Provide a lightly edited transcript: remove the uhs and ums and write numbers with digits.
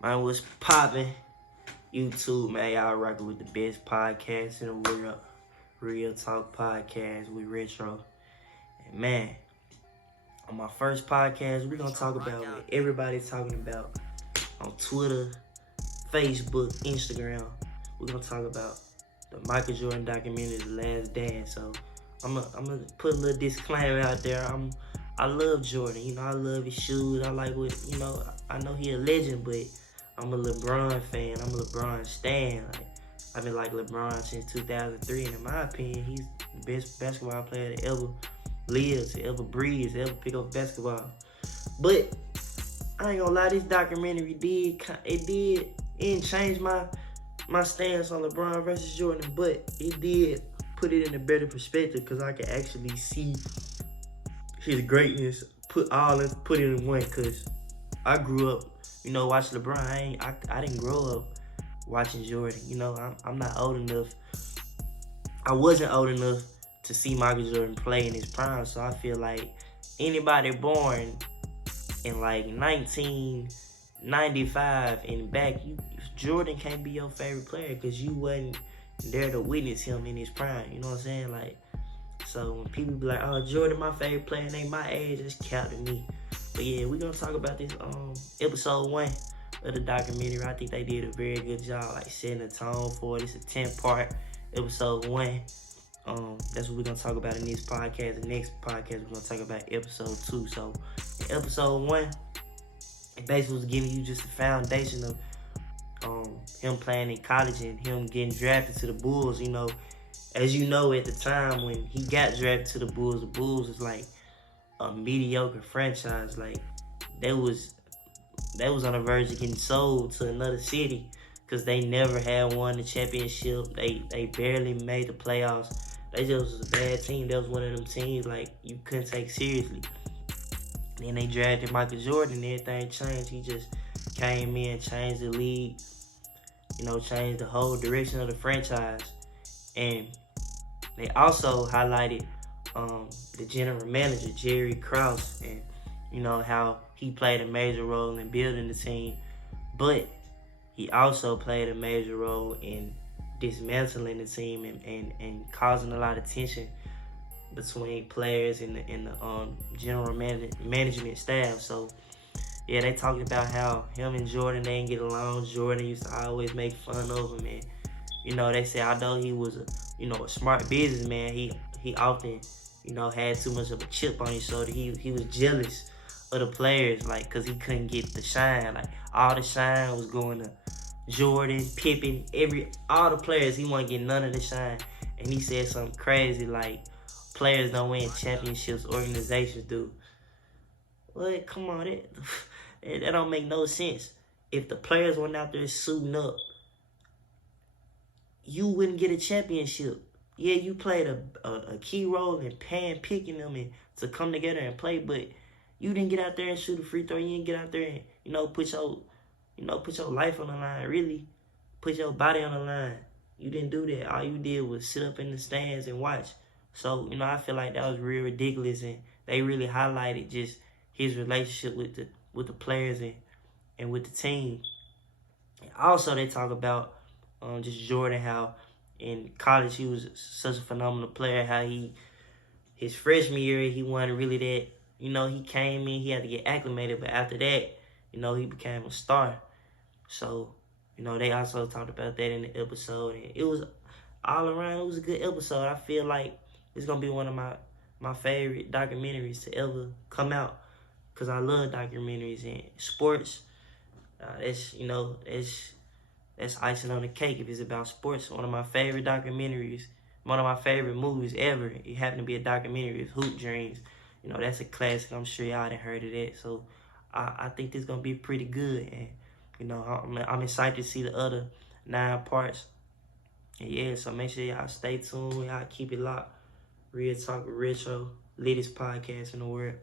Man, what's poppin'? YouTube, man, y'all rockin' with the best podcast in the world. Real Talk Podcast with Retro. And man, on my first podcast, we're gonna talk about what everybody's talking about on Twitter, Facebook, Instagram. We're gonna talk about the Michael Jordan documentary, The Last Dance. So I'm gonna put a little disclaimer out there. I love Jordan. I love his shoes. I like what I know he a legend, but I'm a LeBron fan. I'm a LeBron stan. I've been like LeBron since 2003, and in my opinion, he's the best basketball player to ever live, to ever breathe, to ever pick up basketball. But I ain't gonna lie, this documentary didn't change my stance on LeBron versus Jordan, but it did put it in a better perspective because I can actually see his greatness put it in one. Because I grew up, watching LeBron. I didn't grow up watching Jordan. I'm not old enough. I wasn't old enough to see Michael Jordan play in his prime, so I feel like anybody born in like 1995 and back, Jordan can't be your favorite player because you wasn't there to witness him in his prime. You know what I'm saying? So when people be like, "Oh, Jordan, my favorite player," and they my age, it's cap to me. But yeah, we're gonna talk about this episode 1 of the documentary. I think they did a very good job, setting the tone for it. It's a 10-part episode 1. That's what we're gonna talk about in this podcast. The next podcast, we're gonna talk about episode 2. So in episode 1, it basically was giving you just the foundation of him playing in college and him getting drafted to the Bulls. As you know, at the time when he got drafted to the Bulls was like a mediocre franchise. They was on the verge of getting sold to another city because they never had won the championship. They barely made the playoffs. They just was a bad team. That was one of them teams you couldn't take seriously. Then they drafted Michael Jordan and everything changed. He just came in, changed the league, changed the whole direction of the franchise. And they also highlighted the general manager, Jerry Krause, and how he played a major role in building the team, but he also played a major role in dismantling the team and causing a lot of tension between players and the general management staff. So yeah, they talked about how him and Jordan, they didn't get along. Jordan used to always make fun of him, and they said although he was a smart businessman, he often had too much of a chip on his shoulder. He was jealous of the players, because he couldn't get the shine. All the shine was going to Jordan, Pippen, all the players. He wasn't getting none of the shine. And he said something crazy players don't win championships, organizations do. Well, come on, that don't make no sense. If the players went out there suiting up, you wouldn't get a championship. Yeah, you played a key role in picking them and to come together and play, but you didn't get out there and shoot a free throw. You didn't get out there and put your life on the line. Really, put your body on the line. You didn't do that. All you did was sit up in the stands and watch. So I feel like that was real ridiculous, and they really highlighted just his relationship with the players and with the team. And also, they talk about just Jordan, how in college he was such a phenomenal player. How his freshman year he wasn't really that. He came in, he had to get acclimated, but after that, he became a star. So, they also talked about that in the episode, and it was all around. It was a good episode. I feel like it's gonna be one of my favorite documentaries to ever come out, because I love documentaries and sports. That's icing on the cake if it's about sports. One of my favorite documentaries, one of my favorite movies ever, it happened to be a documentary, is Hoop Dreams. That's a classic. I'm sure y'all done heard of that. So I think this is going to be pretty good. And, I'm excited to see the other 9 parts. And yeah, so make sure y'all stay tuned. Y'all keep it locked. Real Talk with Retro, latest podcast in the world.